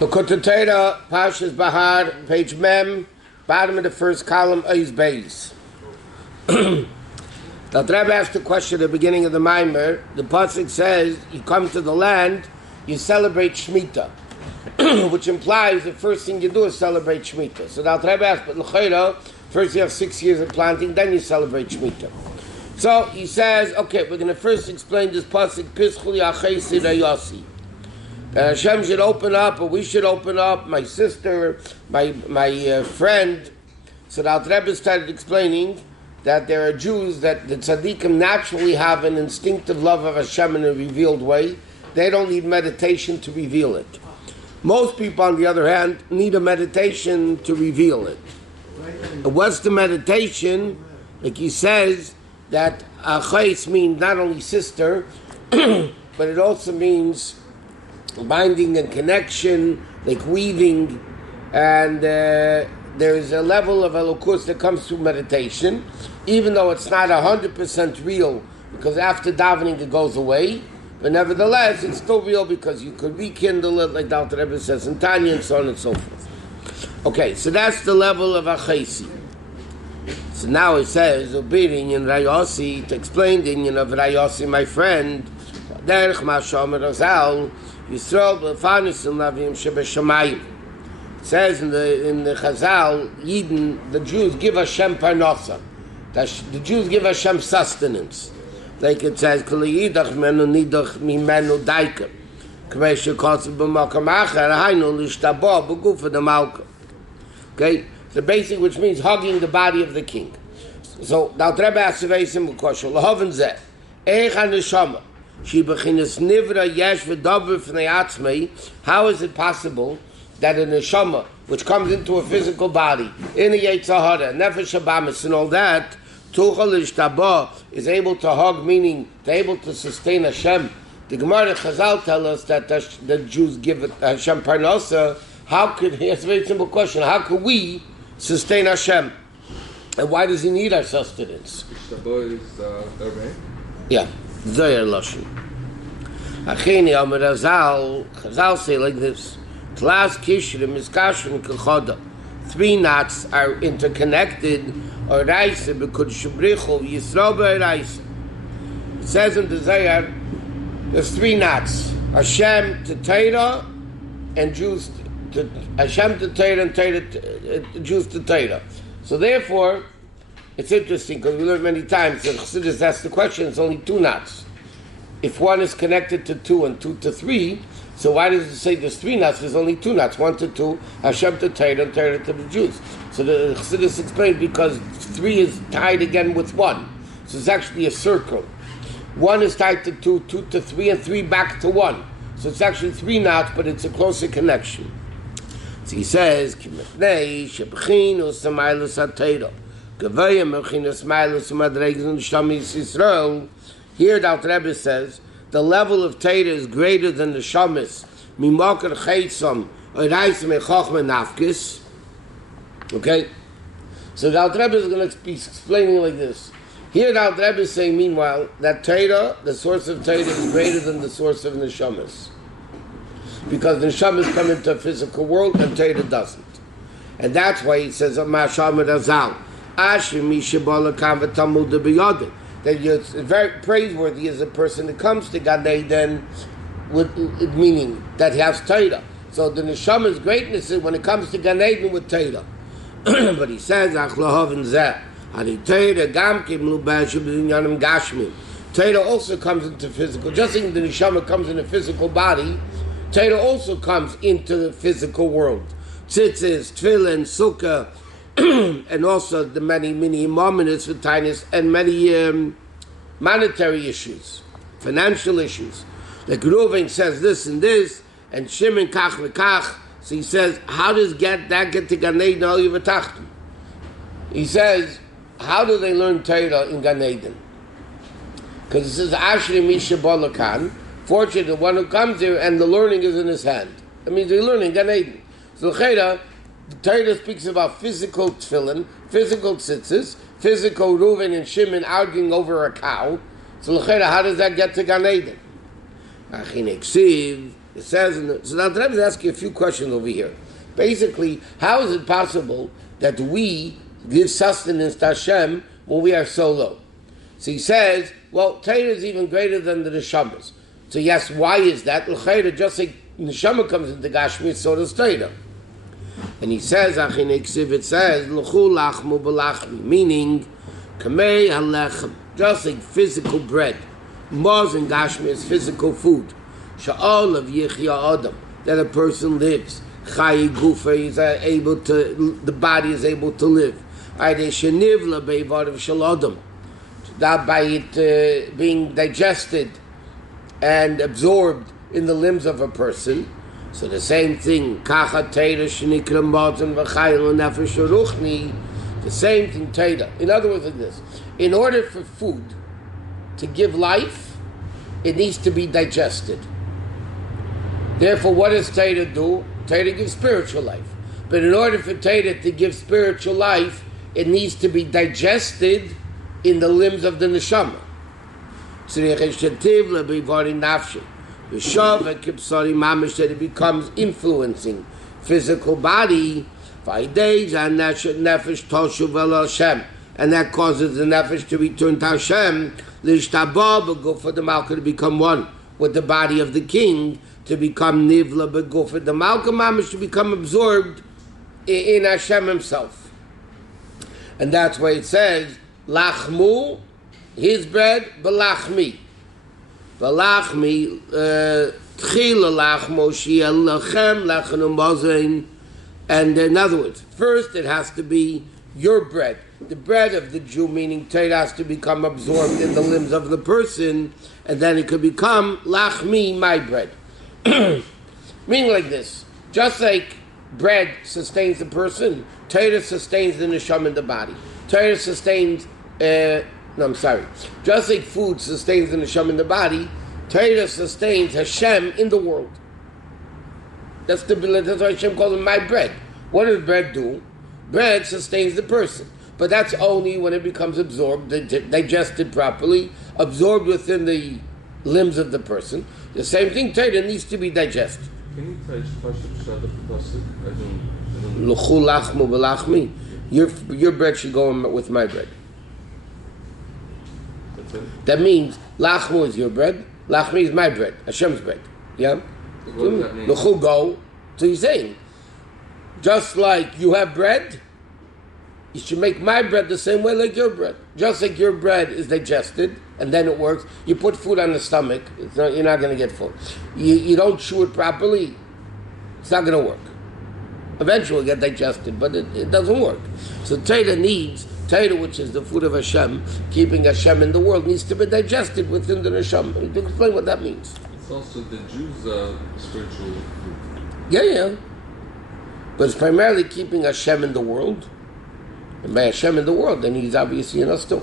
Likkutei Torah, Parshat Behar, page Mem, bottom of the first column, Ois Beis. The Rabbi asked the question at the beginning of the Maamarim. The Pasuk says, you come to the land, you celebrate Shemitah, which implies the first thing you do is celebrate Shemitah. So the Rabbi asked, but L'chayra, first you have 6 years of planting, then you celebrate Shemitah. So he says, okay, we're going to first explain this Pasuk, Pischul Yachei Sirayasi. Hashem should open up, or we should open up, my sister, my friend. So the Rebbe started explaining that there are Jews that the tzaddikim naturally have an instinctive love of Hashem in a revealed way. They don't need meditation to reveal it. Most people, on the other hand, need a meditation to reveal it. What's the meditation? Like he says, that achais means not only sister, but it also means binding and connection, like weaving, and there's a level of elokus that comes through meditation, even though it's not 100% real, because after davening it goes away, but nevertheless it's still real because you could rekindle it, like Dr. Rebbe says in Tanya, and so on and so forth. Okay, so that's the level of achaisi. So now it says, Ubiri in Rayosi, to explain the union of Rayosi, my friend, Derech Mashomer Razal, Yisrael b'fanis l'navim shebeshamayim. It says in the Chazal, Yidden, the Jews give Hashem parnasa. The Jews give Hashem sustenance. Like it says, K'li yidach menu nidach mimenu daika. K'mei shekotzu b'makam acher, hainu l'shtabo b'gufa d'malka. Okay? So basically, which means hugging the body of the king. So, the Rebbe asks a very simple question. L'hoven zeh, eich ha-neshama, she bechinas nivra yesh v'dover f'nei atzmei, how is it possible that a neshama, which comes into a physical body, in a Yetzirah, nefesh habamis and all that, tuchal l'shtabo, is able to hug, meaning to able to sustain Hashem. The Gemara Chazal tell us that the Jews give Hashem parnasa. How could, it's a very simple question, how could we sustain Hashem? And why does he need our sustenance? Shtabo is Rabbi? Yeah, Zoyer Lashon. Achini Amar Azal, Chazal say like this, Tlas Kishrim is Kashrim Kechoda. 3 knots are interconnected, or Raisa, because Shubrichu, Yisrael Raisa. It says in the Zoyer, there's 3 knots, Hashem to Torah, and Jews to Hashem to Torah, and Torah to Jews to Torah. So therefore, it's interesting because we learned many times that Chassidus asks the question, it's only 2 knots. If one is connected to 2 and 2 to 3, so why does it say there's 3 knots? There's only 2 knots, 1 to 2, Hashem to Torah and Torah to the Jews. So the Chassidus explained because 3 is tied again with 1. So it's actually a circle. 1 is tied to 2, 2 to 3, and 3 back to 1. So it's actually 3 knots, but it's a closer connection. So he says, here the Rebbe says, the level of Torah is greater than the Shamis. Okay? So the Rebbe is going to be explaining like this. Here the Rebbe is saying, meanwhile, that Torah, the source of Torah, is greater than the source of the Shamis. Because the neshamas come into a physical world and Torah doesn't. And that's why he says, that it's very praiseworthy as a person that comes to Gan Eden, with meaning that he has Torah. So the neshama's greatness is when it comes to Gan Eden with Torah. But he says, Torah also comes into physical. Just like the neshama comes in a physical body, Torah also comes into the physical world. Tzitzis, tefillin, sukkah, and also the many imaminis, v'tainis, and many monetary issues, financial issues. Like Reuven says this and this, and Shimon kach v'kach. So he says, how does that get to Gan Eden al Yivatachten? He says, how do they learn Torah in Gan Eden? Because it says, Ashri Misha Bolakan. Fortunate, the one who comes here and the learning is in his hand. That means they're learning Gan Eden. So the Torah speaks about physical tefillin, physical tzitzis, physical Reuven and Shimon arguing over a cow. So how does that get to Gan Eden? The It says, so now the Rebbe is asking a few questions over here. Basically, how is it possible that we give sustenance to Hashem when we are so low? So he says, well, Torah is even greater than the neshamas. So yes, why is that? Just like neshama comes into Gashmi, so does Torah. And he says, it says, meaning, kamei halechem, just like physical bread. Maz and Gashmi is physical food. Sha'ol of yichya adam, that a person lives. Chayi gufa is able to, the body is able to live. Shenivla beivad of shaladam, that by it being digested and absorbed in the limbs of a person. So the same thing, kacha teira shenikra matan v'chayil nefesh ruchni, the same thing teira. In other words, like this: in order for food to give life, it needs to be digested. Therefore, what does teira do? Teira gives spiritual life. But in order for teira to give spiritual life, it needs to be digested in the limbs of the neshama. That it becomes influencing physical body, and that causes the nefesh to return to Hashem, for the malka to become one with the body of the king, to become nivla begufet, the malka mamish to become absorbed in Hashem himself. And that's why it says, lachmu, his bread, belachmi. Belachmi, tchila lachmo, shia lachem, lachenu mozain. And in other words, first it has to be your bread. The bread of the Jew, meaning Torah, has to become absorbed in the limbs of the person, and then it could become lachmi, my bread. Meaning like this, just like bread sustains the person, Torah sustains the neshama in the body. Torah sustains, just like food sustains the neshama in the body, Torah sustains Hashem in the world. That's why Hashem calls it my bread. What does bread do? Bread sustains the person. But that's only when it becomes absorbed, digested properly, absorbed within the limbs of the person. The same thing, Torah needs to be digested. Can you touch Parshat the pasuk? Your bread should go with my bread. That's it? That means lachmu is your bread, lachmi is my bread, Hashem's bread. Yeah? What does that mean? L'chu go. So he's saying, just like you have bread, you should make my bread the same way like your bread. Just like your bread is digested, and then it works. You put food on the stomach, you're not going to get full. You don't chew it properly, it's not going to work. Eventually it'll get digested, but it doesn't work. So Torah needs, which is the food of Hashem, keeping Hashem in the world, needs to be digested within the neshama. You explain what that means. It's also the Jews' spiritual food. Yeah. But it's primarily keeping Hashem in the world. And by Hashem in the world, then he's obviously in us too.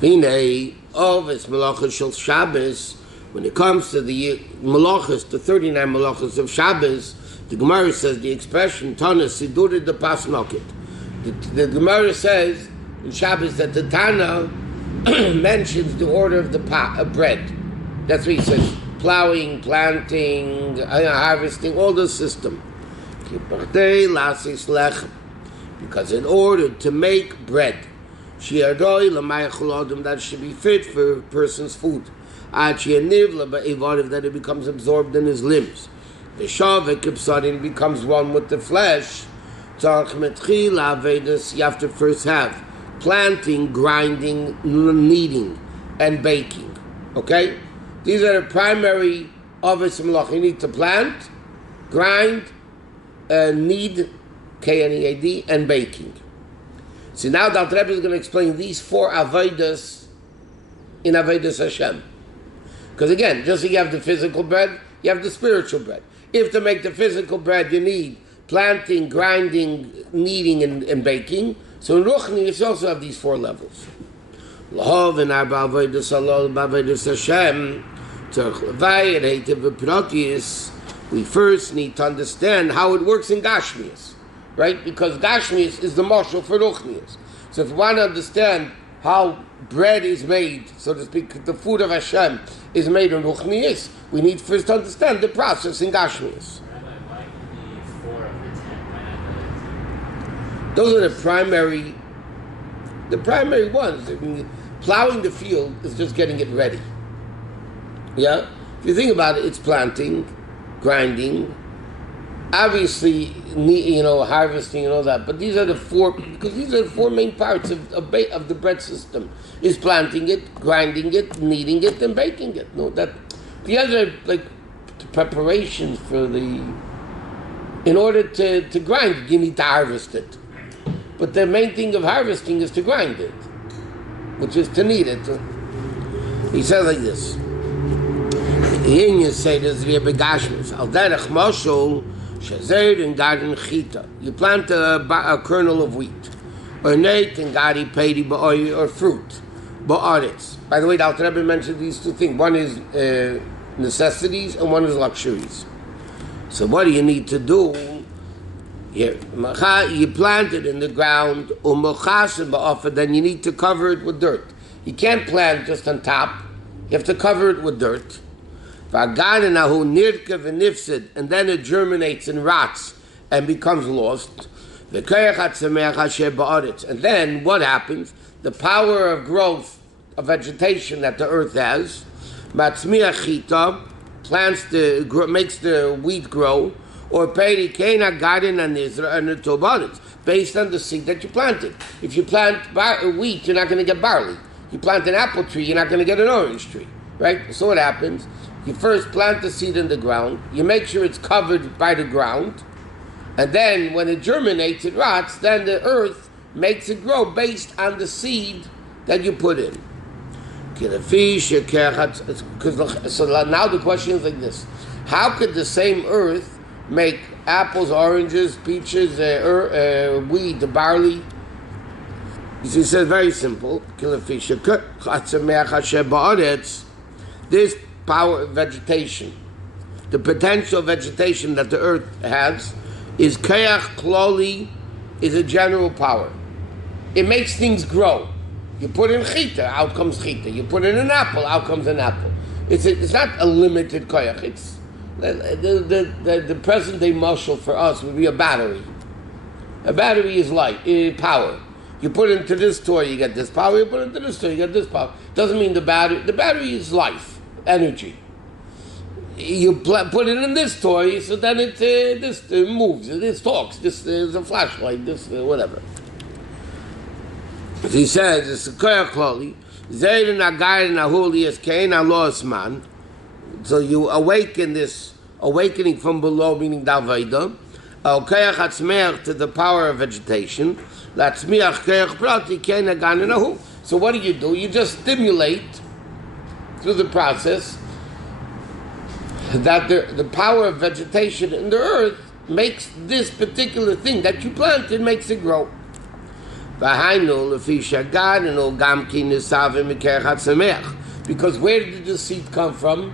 Vinay, Ovis Malachas Shel Shabbos, when it comes to the Malachas, the 39 Malachas of Shabbos, the Gemara says the expression, Tana Sidurid the Pasnokit. The Gemara says in Shabbos that the Tana mentions the order of the bread. That's what he says. Plowing, planting, harvesting, all the system. Because in order to make bread, that should be fit for a person's food, that it becomes absorbed in his limbs. The shavik becomes one with the flesh. You have to first have planting, grinding, kneading, and baking. Okay? These are the primary avos malach. You need to plant, grind, knead, K-N-E-A-D, and baking. So now the Rebbe is going to explain these four avodas in avodas Hashem. Because again, just like you have the physical bread, you have the spiritual bread. If to make the physical bread, you need planting, grinding, kneading, and baking. So in Ruchni, you also have these four levels. Lahov and Arba avodas halal b'avodas Hashem. We first need to understand how it works in Gashmias, right? Because Gashmias is the marshal for Ruchnias. So if you want to understand how bread is made, so to speak, the food of Hashem is made in Ruchnius. We need first to understand the process in Gashmius. Rabbi, why the 4 of the 10? Why not Those are the primary ones. I mean, plowing the field is just getting it ready. Yeah? If you think about it, it's planting, grinding, obviously, harvesting and all that. But these are the 4, because these are the 4 main parts of the bread system. Is planting it, grinding it, kneading it, and baking it. No, that the other the preparations for in order to grind it, you need to harvest it. But the main thing of harvesting is to grind it, which is to knead it. He says like this. You say there's begashmis. Al derech moshul shazer and garden chita. You plant a kernel of wheat, or nate and gadi pedi or fruit, ba'aretz. By the way, the Alter Rebbe mentioned these 2 things. One is necessities and one is luxuries. So what do you need to do? You plant it in the ground, then you need to cover it with dirt. You can't plant just on top. You have to cover it with dirt. And then it germinates and rots and becomes lost. And then what happens? The power of growth of vegetation that the earth has, makes the wheat grow, or based on the seed that you planted. If you plant wheat, you're not going to get barley. You plant an apple tree, you're not going to get an orange tree, right? So what happens? You first plant the seed in the ground, you make sure it's covered by the ground, and then when it germinates, it rots, then the earth makes it grow based on the seed that you put in. So now the question is like this. How could the same earth make apples, oranges, peaches, wheat, barley? He says very simple. This power of vegetation, the potential vegetation that the earth has, is kayach kloli, is a general power. It makes things grow. You put in chita, out comes chita. You put in an apple, out comes an apple. It's not a limited kayach. It's the present day mashal for us would be a battery. A battery is light, power. You put into this toy, you get this power. You put into this toy, you get this power. Doesn't mean the battery is life, energy. You put it in this toy, so then it moves, this talks, this is a flashlight, this whatever. As he says, it's a koyach kloli. Zeirin agayrin ahuli es kein alos man. So you awaken this awakening from below, meaning Davida. Al koyach atzmeach to the power of vegetation. Latzmeach koyach prati kein agayin ahu. So what do? You just stimulate through the process that the power of vegetation in the earth makes this particular thing that you planted, makes it grow. Because where did the seed come from?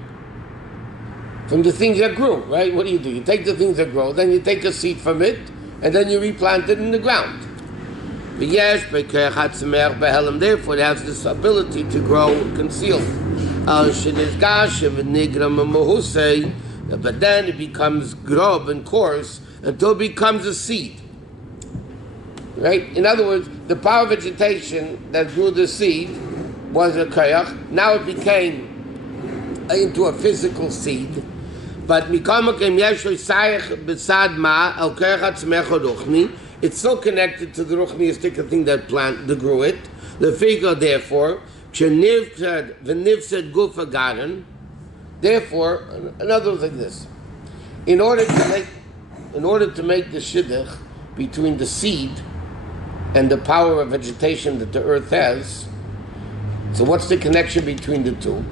From the things that grew, right? What do? You take the things that grow, then you take a seed from it, and then you replant it in the ground. Therefore, it has this ability to grow concealed. But then it becomes grob and coarse until it becomes a seed. Right? In other words, the power of vegetation that grew the seed was a koyach. Now it became into a physical seed. But it's so connected to the ruchniistic thing that grew it. Therefore, therefore, in other words, like this: in order to make the shidduch between the seed and the power of vegetation that the earth has, so what's the connection between the two?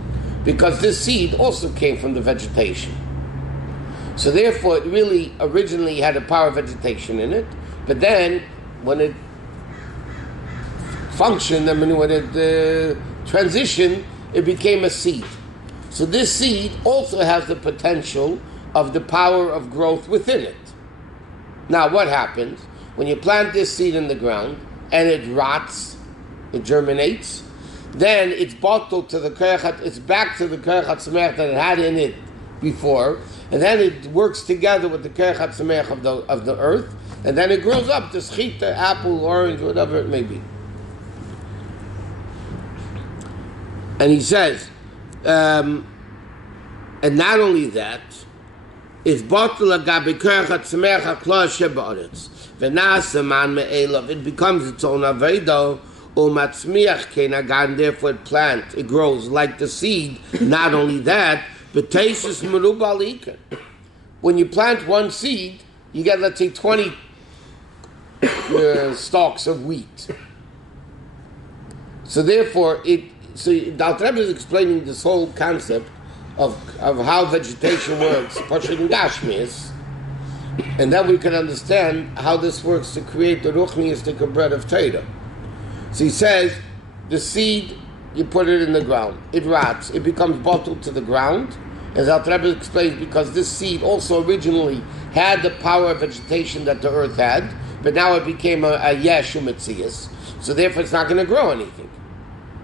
Because this seed also came from the vegetation. So therefore, it really originally had a power of vegetation in it, but then when it functioned, when it transitioned, it became a seed. So this seed also has the potential of the power of growth within it. Now, what happens when you plant this seed in the ground and it rots, it germinates? then it's bottled to the Koyach, it's back to the Koyach HaTzameach that it had in it before, and then it works together with the Koyach HaTzameach of the earth, and then it grows up to Schita, apple, orange, whatever it may be. And he says, and not only that, it's bottled agabe Koyach HaTzameach HaKla Shebaretz. It becomes its own Avedo, and therefore it grows like the seed. Not only that, but when you plant one seed, you get, let's say, 20 stalks of wheat. So therefore, the Alter Rebbe is explaining this whole concept of how vegetation works, Parshat and Gashmias. And then we can understand how this works to create the ruchniistic bread of Torah. So he says, the seed, you put it in the ground, it rots, it becomes bottled to the ground, as Alter Rebbe explains, because this seed also originally had the power of vegetation that the earth had, but now it became a yeshu metzias, so therefore it's not going to grow anything.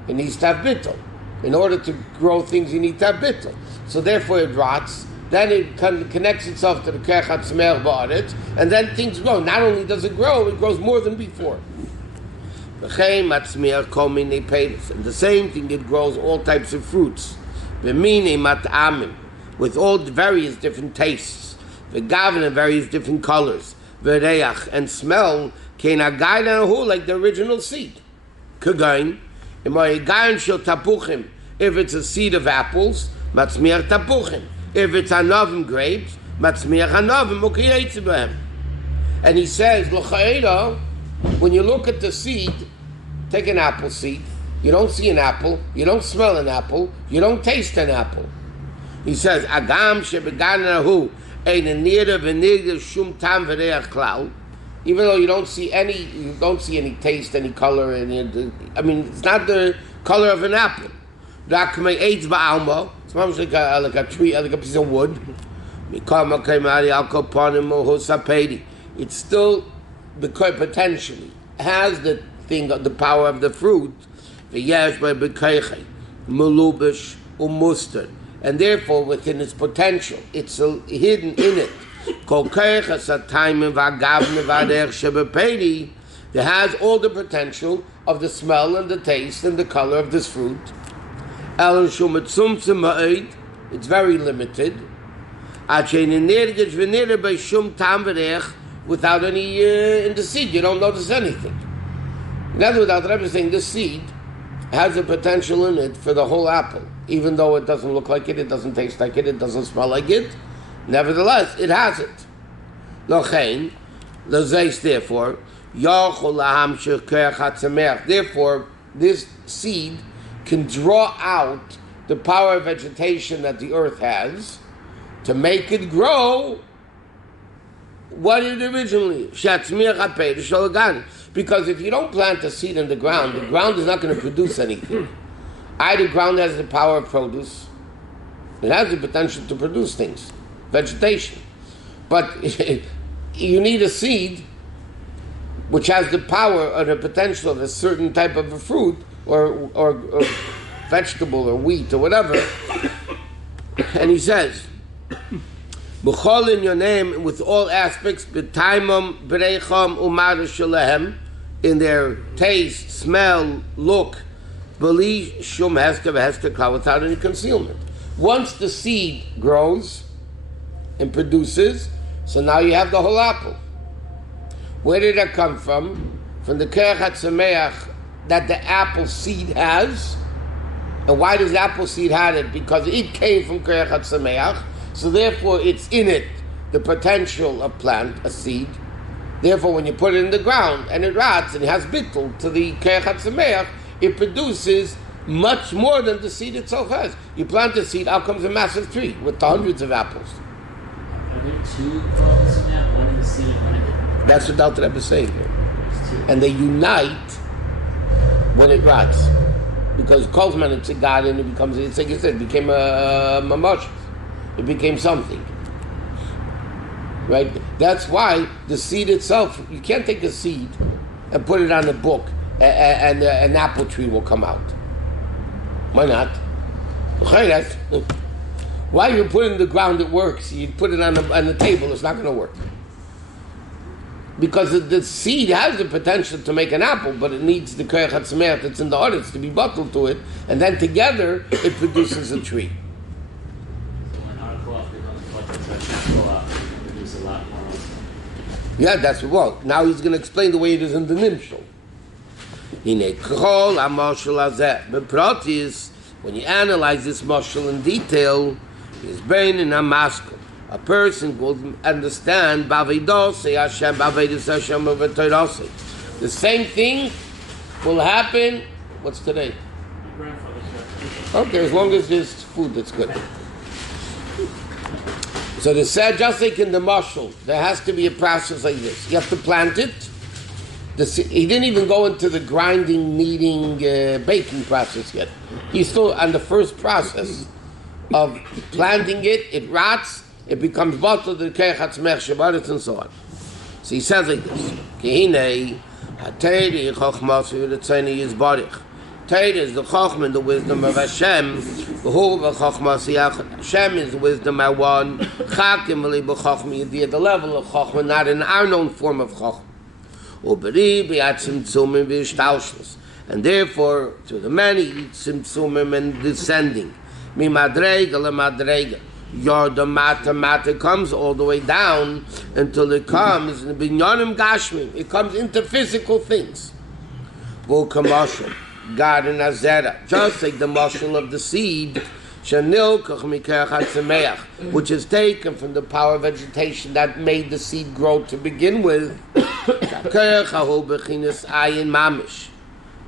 It needs to have bittul. In order to grow things, you need to have bittul. So therefore it rots. Then it connects itself to the Koyach HaTzameach ba'aretz, and then things grow. Not only does it grows more than before. And the same thing, it grows all types of fruits. With all the various different tastes. And various different colors. And smell, like the original seed. If it's a seed of apples, matzmiach tapuchim. If it's anavim grapes, matzmiach anavim ukiyetzibahem. And he says, l'cha'eda, when you look at the seed, take an apple seed, you don't see an apple, you don't smell an apple, you don't taste an apple. He says, agam shebeganahu ein nira v'nigda shum tam v'reach klal. Even though you don't see any taste, any color, it's not the color of an apple. It's like a tree, like a piece of wood. It's still potentially has the thing, the power of the fruit. And therefore, within its potential, it's hidden in it. That has all the potential of the smell and the taste and the color of this fruit. It's very limited. Without any in the seed, you don't notice anything. In other words, Alter Rebbe is saying this seed has the potential in it for the whole apple, even though it doesn't look like it doesn't taste like it doesn't smell like it. Nevertheless, it has it. Therefore, this seed can draw out the power of vegetation that the earth has to make it grow what it originally is. Because if you don't plant a seed in the ground is not going to produce anything. Either ground has the power of produce, it has the potential to produce things, vegetation. But you need a seed which has the power or the potential of a certain type of a fruit or vegetable or wheat or whatever. And he says, B'chol in your name, with all aspects, b'taimam, b'reicham, umar shalehem, in their taste, smell, look, b'li shum hester v'hester kla, without any concealment. Once the seed grows and produces, so now you have the whole apple. Where did that come from? From the Koyach HaTzameach that the apple seed has. And why does the apple seed have it? Because it came from Koyach HaTzameach. So therefore it's in it the potential of plant, a seed. Therefore when you put it in the ground and it rots and it has bittul to the Koyach HaTzameach, it produces much more than the seed itself has. You plant a seed, out comes a massive tree with hundreds of apples. Are there two clones in that? One in the seed, one in the... That's what Alter Rebbe is saying here. And they unite when it rots. Because Kolzman it's a god and it becomes, it's like you said, it became a mamash. It became something. Right? That's why the seed itself, you can't take a seed and put it on a book and an apple tree will come out. Why not? Why you put it in the ground it works? You put it on the table, it's not going to work. Because the seed has the potential to make an apple, but it needs the koyach hatzmeach that's in the oretz to be bottled to it, and then together it produces a tree. So when our cloth becomes cloth, we can produce a lot more. Yeah, that's well. Now he's going to explain the way it is in the nimshal. When you analyze this mashal in detail, his brain in a maskell. A person will understand the same thing will happen. What's today? My grandfather's recipe. Okay, as long as there's food, that's good. So they said, just like in the mashal, there has to be a process like this. You have to plant it. He didn't even go into the grinding, kneading, baking process yet. He's still on the first process of planting it. It rots. It becomes bottled, the keich hatzmech shabarit, and so on. So he says like this: Kehine hateri chochmas v'letzeni yizbarich. Torah is the chochma and the wisdom of Hashem. Behu v'chochmas yachad. Hashem is the wisdom at one. Chakim v'li b'chochma yadi at the level of chochma, not in our known form of chochma. Uberi b'yatzim tzumim v'ishtalshus. And therefore, to the many, tzimtzumim and descending. Mi madrega le madrega. The matter comes all the way down until it comes in binyanim gashmi. It comes into physical things. Volkamashal, God and Azera, just like the mashal of the seed, which is taken from the power of vegetation that made the seed grow to begin with.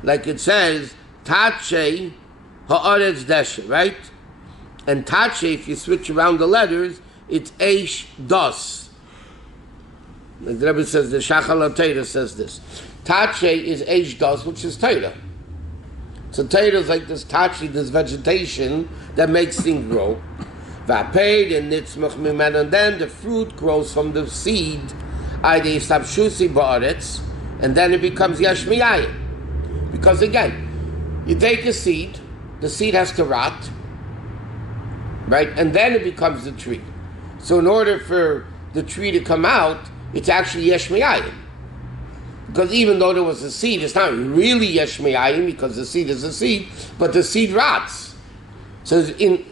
Like it says, Tache ha'aretz deshe, right? And Tache, if you switch around the letters, it's Eish Das. Like the Rabbi says, the Shachal Torah says this. Tache is Eish Das, which is Torah. So Torah is like this Tache, this vegetation that makes things grow. V'apeid and nitzmach mimen, and then the fruit grows from the seed, Aidei sabshusi ba'aretz, and then it becomes Yesh Miyayim. Because again, you take a seed, the seed has to rot, right? And then it becomes the tree. So in order for the tree to come out, it's actually Yesh Miyayim. Because even though there was a seed, it's not really Yesh Miyayim because the seed is a seed, but the seed rots. So in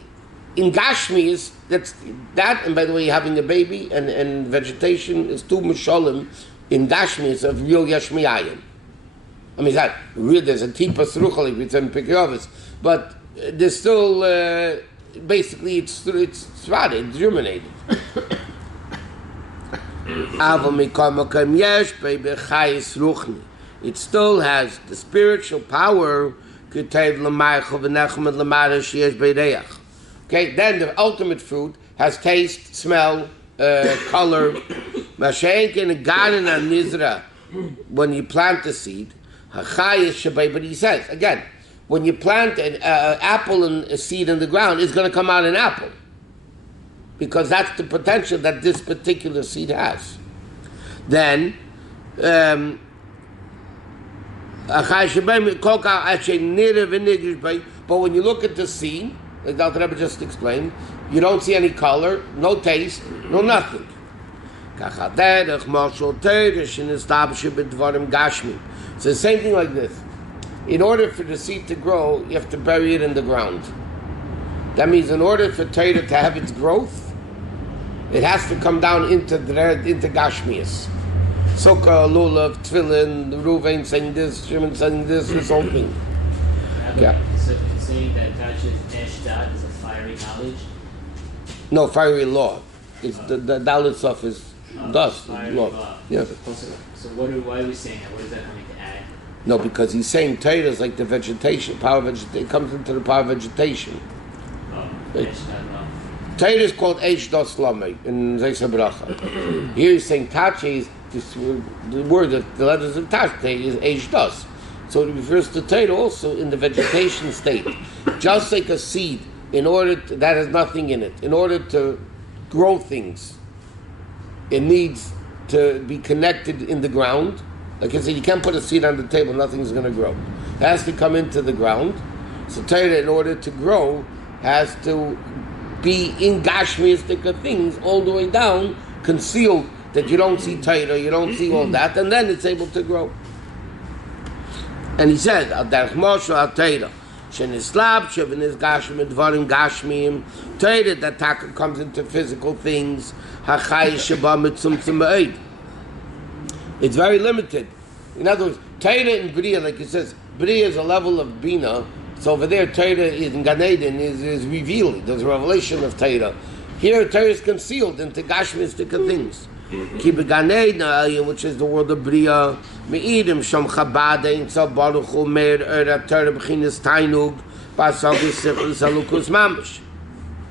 Gashmi is that, and by the way, having a baby and vegetation is two Mishalim in Gashmi is of real Yesh Miyayim. I mean, that real, there's a tipas ruchalik, it's in Pikyovis, but there's still basically it's rotted, it's germinated. It still has the spiritual power. Okay, then the ultimate fruit has taste, smell, color. When you plant the seed, but he says again, when you plant an apple and a seed in the ground, it's going to come out an apple. Because that's the potential that this particular seed has. Then, but when you look at the seed, like Dr. Rabbi just explained, you don't see any color, no taste, no nothing. So it's the same thing like this. In order for the seed to grow, you have to bury it in the ground. That means in order for Torah to have its growth, it has to come down into Gashmias. Sukkah, Lulav, Tefillin, Ruvain saying this, Shimon saying this whole thing. Yeah. So you're saying that Tasha's Eshdad is a fiery knowledge? No, fiery law. It's the Dalit stuff is dust, law. Yeah. So why are we saying that? What is that coming to add? No, because he's saying Torah is like the vegetation, power of vegetation. It comes into the power of vegetation. Oh, Like, Eshdad law. Torah is called Eish Das Lamei in Zeisa Bracha. Here he's saying Tache is the word that the letters of Tache is Eish Das. So it refers to Torah also in the vegetation state. Just like a seed, that has nothing in it. In order to grow things, it needs to be connected in the ground. Like I said, you can't put a seed on the table, nothing's going to grow. It has to come into the ground. So Torah, in order to grow, has to be in Gashmiistic things all the way down, concealed, that you don't see Torah, you don't see all that, and then it's able to grow. And he said, Al Derech Moshe Al Torah, Shenislab Shevinis Gashmi Dvarim Gashmiim, Torah that taka comes into physical things, Hachai Sheba Mitzumtzum Ba'id. It's very limited. In other words, Torah and Bria, like it says, Bria is a level of Bina. So over there, Torah in Gan Eden is revealed. There's a revelation of Torah. Here, Torah is concealed into Gashmistic things. Ki Gan Eden, which is the world of Bria, Me'idim Shom Chabad Ein Tzav Baruch Hu Meir Torah B'chinas Tainug B'asagis Sichus Halukus Mamish.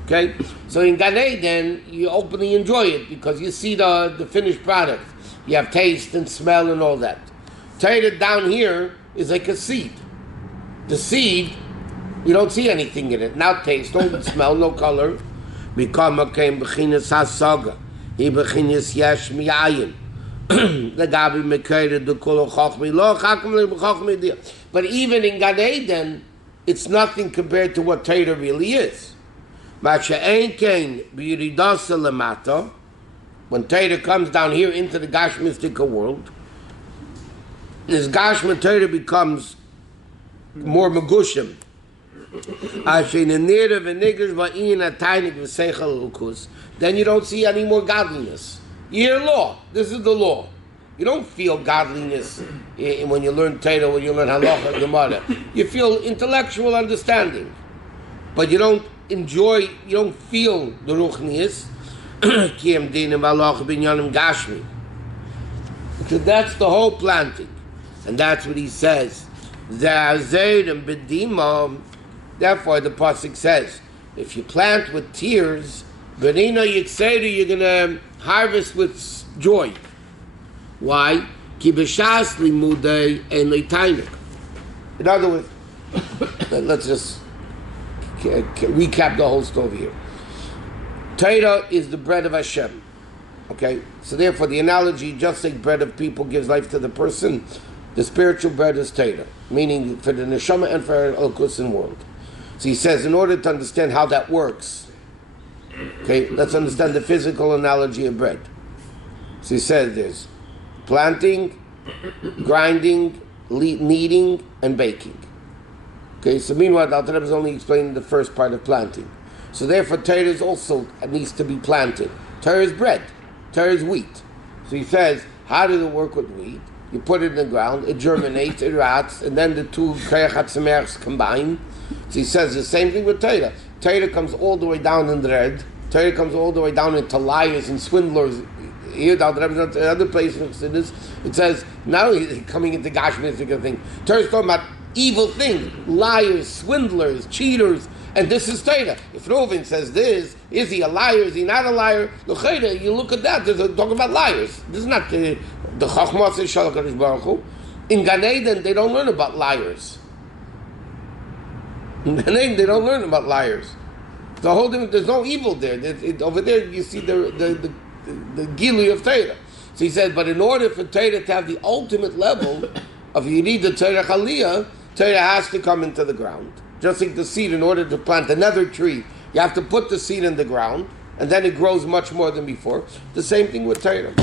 Okay, so in Gan Eden, you openly enjoy it because you see the finished product. You have taste and smell and all that. Torah down here is like a seed. The seed, you don't see anything in it. Now taste, don't smell, no color. Mikama came b'chinas hasaga. He b'chinas yesh mi'ayin. Legabi mekayre d'kolo chachmi lo chakam le'b'chachmi diya. But even in Gan Eden, it's nothing compared to what Torah really is. Masha ein kein b'yiridasa lemata. When Torah comes down here into the Gashmistic world, this Gashma Torah becomes more Megushim. Then you don't see any more godliness. You hear law. This is the law. You don't feel godliness when you learn Torah, when you learn Halacha, Gemara. You feel intellectual understanding. But you don't enjoy, you don't feel the Ruchnius. So that's the whole planting. And that's what he says. Therefore the pasuk says, if you plant with tears, you're going to harvest with joy. Why? In other words, let's just recap the whole story here. Torah is the bread of Hashem. Okay? So therefore the analogy, just like bread of people gives life to the person, the spiritual bread is Torah, meaning for the neshama and for the Elkusin world. So he says, in order to understand how that works, okay, let's understand the physical analogy of bread. So he says there's planting, grinding, kneading, and baking. Okay, so meanwhile, the Alter Rebbe is only explaining the first part of planting. So therefore, Torah is also needs to be planted. Torah is bread. Torah is wheat. So he says, how does it work with wheat? You put it in the ground, it germinates, it rots, and then the two Koyach HaTzameachs combine. So he says the same thing with Torah. Torah comes all the way down in dread. Torah comes all the way down into liars and swindlers. Here, the other place it says, now he's coming into Gashmistic thing. Torah is talking about evil things, liars, swindlers, cheaters, and this is Torah. If Reuven says this, is he a liar? Is he not a liar? You look at that. There's talking about liars. This is not the Chachma says Shalom Kadosh Baruch Hu. In Gan Eden, they don't learn about liars. In Gan Eden, they don't learn about liars. The whole thing, there's no evil there. Over there, you see the Gilui of Torah. So he said, but in order for Torah to have the ultimate level of you need the Torah Chaliyah, Torah has to come into the ground. Just like the seed, in order to plant another tree, you have to put the seed in the ground, and then it grows much more than before. The same thing with Torah.